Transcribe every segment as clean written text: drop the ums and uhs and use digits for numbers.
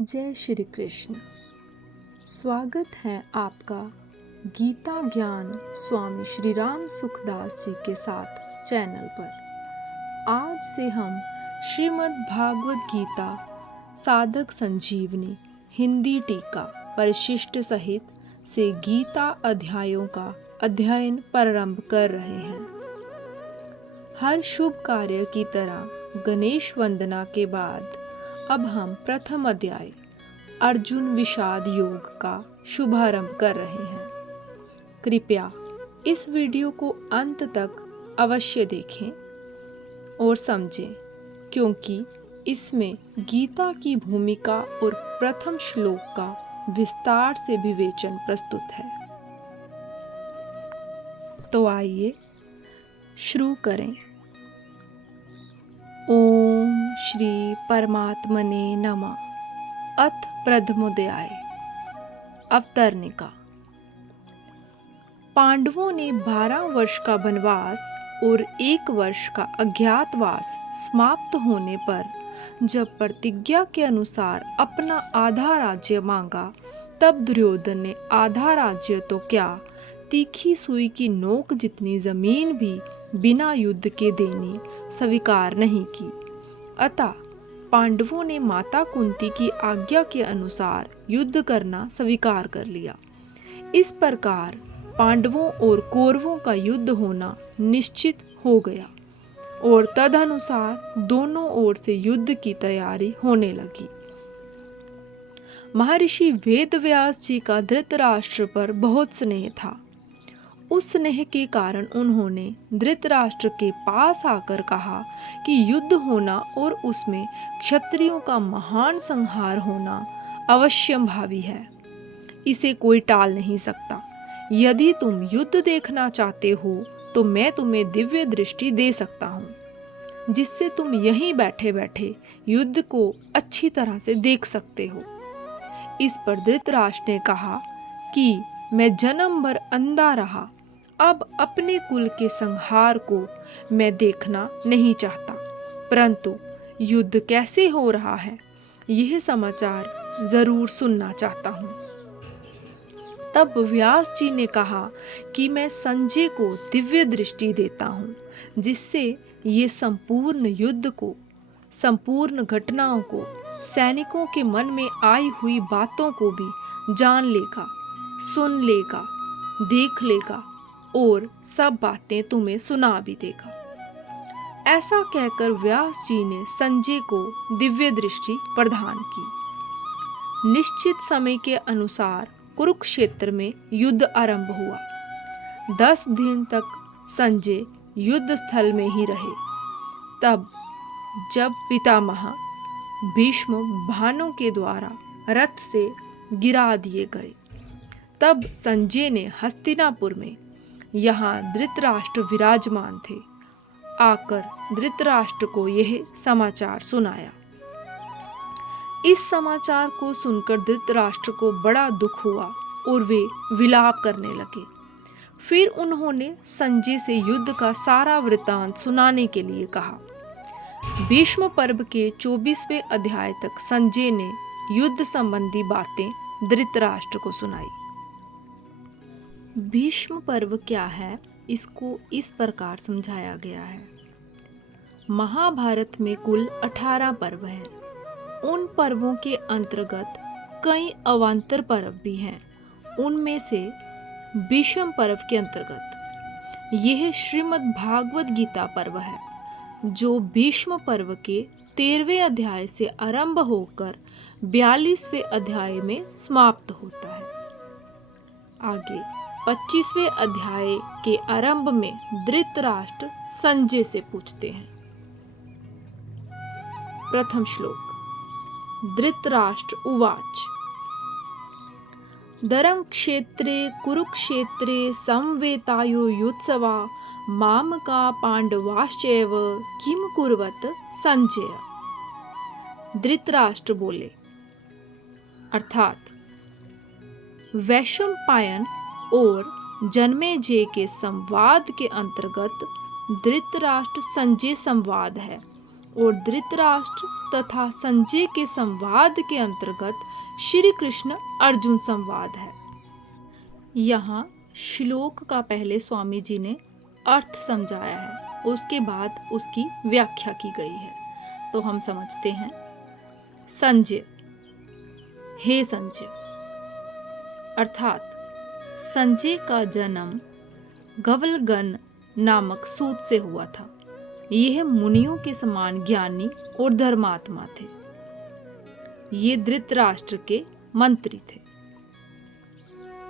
जय श्री कृष्ण। स्वागत है आपका गीता ज्ञान स्वामी श्री राम सुखदास जी के साथ चैनल पर। आज से हम श्रीमद् भागवत गीता साधक संजीवनी हिंदी टीका परिशिष्ट सहित से गीता अध्यायों का अध्ययन प्रारंभ कर रहे हैं। हर शुभ कार्य की तरह गणेश वंदना के बाद अब हम प्रथम अध्याय अर्जुन विषाद योग का शुभारंभ कर रहे हैं। कृपया इस वीडियो को अंत तक अवश्य देखें और समझें, क्योंकि इसमें गीता की भूमिका और प्रथम श्लोक का विस्तार से विवेचन प्रस्तुत है। तो आइए शुरू करें। ओम श्री परमात्मने नमः। अथ प्रथमोदयाय अवतरणिका। पांडवों ने 12 वर्ष का वनवास और 1 वर्ष का अज्ञातवास समाप्त होने पर जब प्रतिज्ञा के अनुसार अपना आधा राज्य मांगा, तब दुर्योधन ने आधा राज्य तो क्या, तीखी सुई की नोक जितनी जमीन भी बिना युद्ध के देनी स्वीकार नहीं की। अतः पांडवों ने माता कुंती की आज्ञा के अनुसार युद्ध करना स्वीकार कर लिया। इस प्रकार पांडवों और कौरवों का युद्ध होना निश्चित हो गया और तदनुसार दोनों ओर से युद्ध की तैयारी होने लगी। महर्षि वेदव्यास जी का धृतराष्ट्र पर बहुत स्नेह था। उस स्नेह के कारण उन्होंने धृतराष्ट्र के पास आकर कहा कि युद्ध होना और उसमें क्षत्रियों का महान संहार होना अवश्यंभावी है। इसे कोई टाल नहीं सकता। यदि तुम युद्ध देखना चाहते हो तो मैं तुम्हें दिव्य दृष्टि दे सकता हूँ, जिससे तुम यहीं बैठे बैठे युद्ध को अच्छी तरह से देख सकते हो। इस पर धृतराष्ट्र ने कहा कि मैं जन्म भर अंधा रहा, अब अपने कुल के संहार को मैं देखना नहीं चाहता, परंतु युद्ध कैसे हो रहा है यह समाचार जरूर सुनना चाहता हूँ। तब व्यास जी ने कहा कि मैं संजय को दिव्य दृष्टि देता हूँ, जिससे ये संपूर्ण युद्ध को, संपूर्ण घटनाओं को, सैनिकों के मन में आई हुई बातों को भी जान लेगा, सुन लेगा, देख लेगा और सब बातें तुम्हें सुना भी देगा। ऐसा कहकर व्यास जी ने संजय को दिव्य दृष्टि प्रदान की। निश्चित समय के अनुसार कुरुक्षेत्र में युद्ध आरंभ हुआ। 10 दिन तक संजय युद्ध स्थल में ही रहे। तब जब पितामह भीष्म भानु के द्वारा रथ से गिरा दिए गए, तब संजय ने हस्तिनापुर में, यहाँ धृतराष्ट्र विराजमान थे, आकर धृतराष्ट्र को यह समाचार सुनाया। इस समाचार को सुनकर धृतराष्ट्र को बड़ा दुख हुआ और वे विलाप करने लगे। फिर उन्होंने संजय से युद्ध का सारा वृत्तांत सुनाने के लिए कहा। भीष्म पर्व के 24वें अध्याय तक संजय ने युद्ध संबंधी बातें धृतराष्ट्र को सुनाई। भीष्म पर्व क्या है, इसको इस प्रकार समझाया गया है। महाभारत में कुल 18 पर्व हैं। उन पर्वों के अंतर्गत कई अवान्तर पर्व भी हैं। उनमें से भीष्म पर्व के अंतर्गत यह श्रीमद् भागवत गीता पर्व है, जो भीष्म पर्व के 13वें अध्याय से आरंभ होकर 42वें अध्याय में समाप्त होता है। आगे 25वें अध्याय के आरंभ में धृतराष्ट्र संजय से पूछते हैं। प्रथम श्लोक। धृतराष्ट्र उवाच। दरं क्षेत्रे कुरुक्षेत्रे संवेतायो युत्सवा मामका पांडवाश्चैव किम कुर्वत संजय। धृतराष्ट्र बोले, अर्थात वैशंपायन और जन्मेजय के संवाद के अंतर्गत धृतराष्ट्र संजय संवाद है और धृतराष्ट्र तथा संजय के संवाद के अंतर्गत श्री कृष्ण अर्जुन संवाद है। यहाँ श्लोक का पहले स्वामी जी ने अर्थ समझाया है, उसके बाद उसकी व्याख्या की गई है। तो हम समझते हैं। संजय, हे संजय, अर्थात संजय का जन्म गवलगन नामक सूत से हुआ था। यह मुनियों के समान ज्ञानी और धर्मात्मा थे। ये धृतराष्ट्र के मंत्री थे।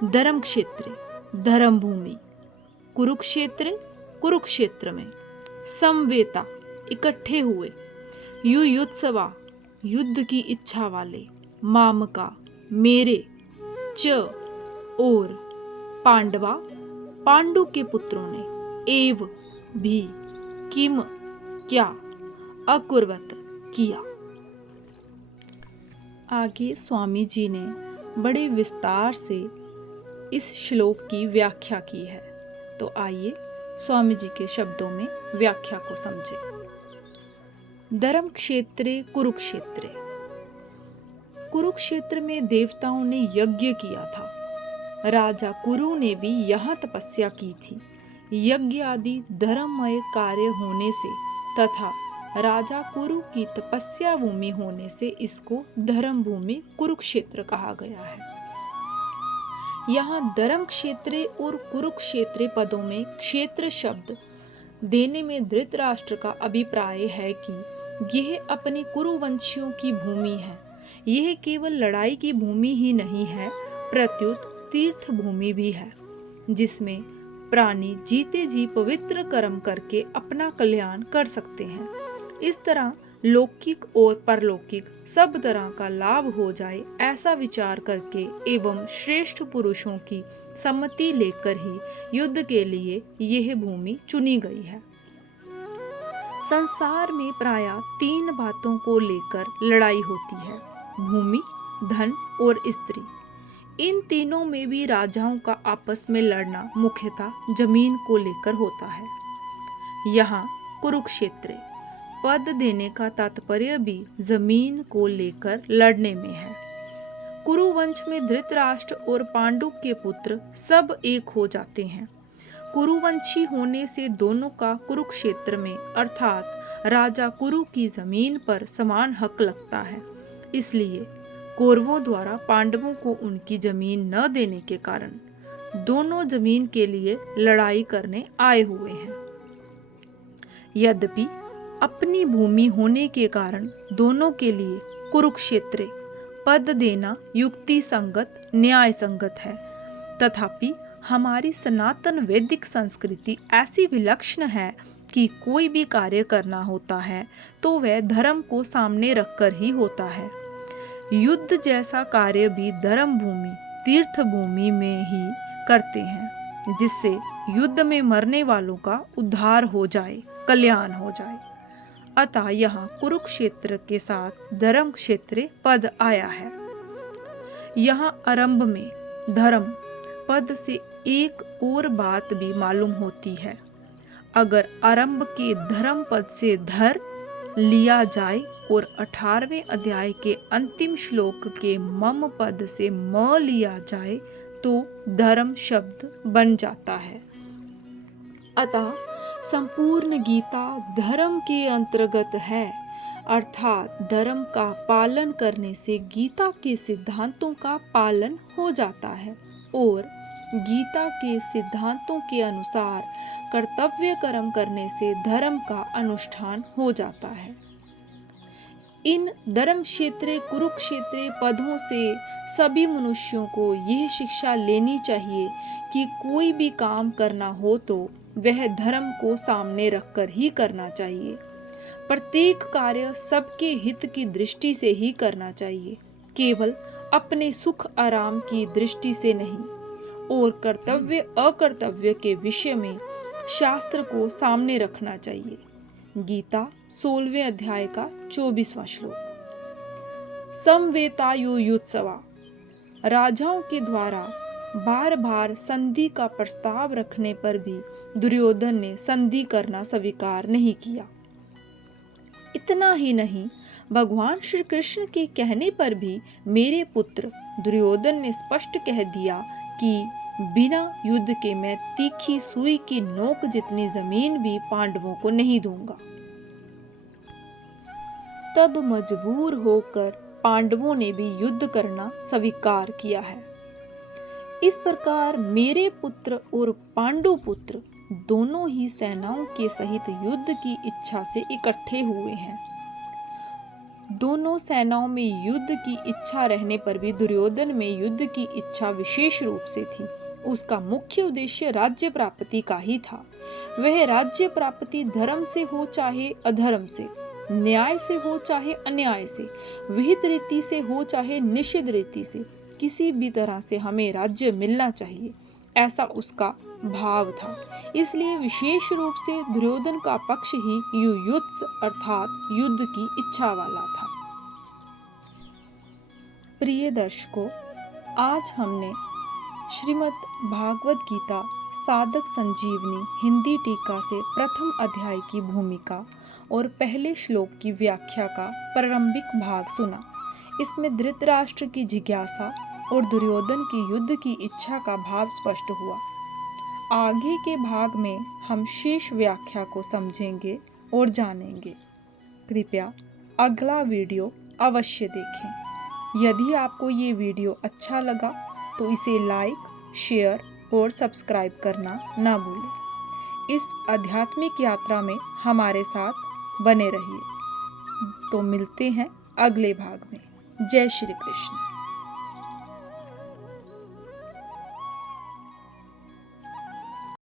धर्म क्षेत्र, धर्म भूमि, कुरुक्षेत्र, कुरुक्षेत्र में समवेता इकट्ठे हुए, युयुत्सवा युद्ध की इच्छा वाले, मामका मेरे, च और पांडवा पांडु के पुत्रों ने, एव भी, किम क्या, अकुर्वत किया। आगे स्वामी जी ने बड़े विस्तार से इस श्लोक की व्याख्या की है। तो आइए स्वामी जी के शब्दों में व्याख्या को समझें। धर्म क्षेत्रे कुरुक्षेत्रे, कुरुक्षेत्र में देवताओं ने यज्ञ किया था। राजा कुरु ने भी यहाँ तपस्या की थी। यज्ञ आदि धर्ममय कार्य होने से तथा राजा कुरु की तपस्या भूमि होने से इसको धर्म भूमि कुरुक्षेत्र कहा गया है। यहाँ धर्म क्षेत्र और कुरुक्षेत्र पदों में क्षेत्र शब्द देने में धृतराष्ट्र का अभिप्राय है कि यह अपने कुरुवंशियों की भूमि है। यह केवल लड़ाई की भूमि ही नहीं है, प्रत्युत तीर्थ भूमि भी है, जिसमें प्राणी जीते जी पवित्र कर्म करके अपना कल्याण कर सकते हैं। इस तरह लौकिक और परलौकिक सब तरह का लाभ हो जाए, ऐसा विचार करके एवं श्रेष्ठ पुरुषों की सम्मति लेकर ही युद्ध के लिए यह भूमि चुनी गई है। संसार में प्रायः 3 बातों को लेकर लड़ाई होती है, भूमि, धन और स्त्री। इन तीनों में भी राजाओं का आपस में लड़ना मुख्यतः जमीन को लेकर होता है। यहाँ कुरुक्षेत्र पद देने का तात्पर्य भी जमीन को लेकर लड़ने में है। कुरुवंश में धृतराष्ट्र और पांडु के पुत्र सब एक हो जाते हैं। कुरुवंशी होने से दोनों का कुरुक्षेत्र में अर्थात राजा कुरु की जमीन पर समान हक लगता है। इसलिए कौरवों द्वारा पांडवों को उनकी जमीन न देने के कारण दोनों जमीन के लिए लड़ाई करने आए हुए हैं। यद्यपि अपनी भूमि होने के कारण दोनों के लिए कुरुक्षेत्र पद देना युक्ति संगत, न्याय संगत है, तथापि हमारी सनातन वैदिक संस्कृति ऐसी विलक्षण है कि कोई भी कार्य करना होता है तो वह धर्म को सामने रखकर ही होता है। युद्ध जैसा कार्य भी धर्म भूमि, तीर्थ भूमि में ही करते हैं, जिससे युद्ध में मरने वालों का उद्धार हो जाए, कल्याण हो जाए। अतः यहाँ कुरुक्षेत्र के साथ धर्म क्षेत्र पद आया है। यहाँ आरंभ में धर्म पद से एक और बात भी मालूम होती है। अगर आरंभ के धर्म पद से धर लिया जाए और 18वें अध्याय के अंतिम श्लोक के मम पद से म लिया जाए तो धर्म शब्द बन जाता है। अतः संपूर्ण गीता धर्म के अंतर्गत है, अर्थात धर्म का पालन करने से गीता के सिद्धांतों का पालन हो जाता है और गीता के सिद्धांतों के अनुसार कर्तव्य कर्म करने से धर्म का अनुष्ठान हो जाता है। इन धर्म क्षेत्र कुरुक्षेत्र पदों से सभी मनुष्यों को यह शिक्षा लेनी चाहिए कि कोई भी काम करना हो तो वह धर्म को सामने रखकर ही करना चाहिए। प्रत्येक कार्य सबके हित की दृष्टि से ही करना चाहिए, केवल अपने सुख आराम की दृष्टि से नहीं, और कर्तव्य अकर्तव्य के विषय में शास्त्र को सामने रखना चाहिए। गीता 16वें अध्याय का 24वां श्लोक। समवेतायुयुत्सवा, राजाओं के द्वारा बार बार संधि का प्रस्ताव रखने पर भी दुर्योधन ने संधि करना स्वीकार नहीं किया। इतना ही नहीं, भगवान श्री कृष्ण के कहने पर भी मेरे पुत्र दुर्योधन ने स्पष्ट कह दिया कि बिना युद्ध के मैं तीखी सुई की नोक जितनी जमीन भी पांडवों को नहीं दूंगा। तब मजबूर होकर पांडवों ने भी युद्ध करना स्वीकार किया है। इस प्रकार मेरे पुत्र और पांडु पुत्र दोनों ही सेनाओं के सहित युद्ध की इच्छा से इकट्ठे हुए हैं। दोनों सेनाओं में युद्ध की इच्छा रहने पर भी दुर्योधन में युद्ध की इच्छा विशेष रूप से थी। उसका मुख्य उद्देश्य राज्य प्राप्ति का ही था। वह राज्य प्राप्ति धर्म से हो चाहे अधर्म से, न्याय से हो चाहे अन्याय से, विहित रीति से हो चाहे निषिद्ध रीति से, किसी भी तरह से हमें राज्य मिलना चाहिए, ऐसा उसका भाव था। इसलिए विशेष रूप से दुर्योधन का पक्ष ही युयुत्स अर्थात युद्ध की इच्छा वाला था। प्रिय दर्शकों, आज हमने श्रीमद् भागवत गीता साधक संजीवनी हिंदी टीका से प्रथम अध्याय की भूमिका और पहले श्लोक की व्याख्या का प्रारंभिक भाग सुना। इसमें धृतराष्ट्र की जिज्ञासा और दुर्योधन की युद्ध की इच्छा का भाव स्पष्ट हुआ। आगे के भाग में हम शेष व्याख्या को समझेंगे और जानेंगे। कृपया अगला वीडियो अवश्य देखें। यदि आपको ये वीडियो अच्छा लगा तो इसे लाइक, शेयर और सब्सक्राइब करना ना भूलें। इस आध्यात्मिक यात्रा में हमारे साथ बने रहिए। तो मिलते हैं अगले भाग में। जय श्री कृष्ण।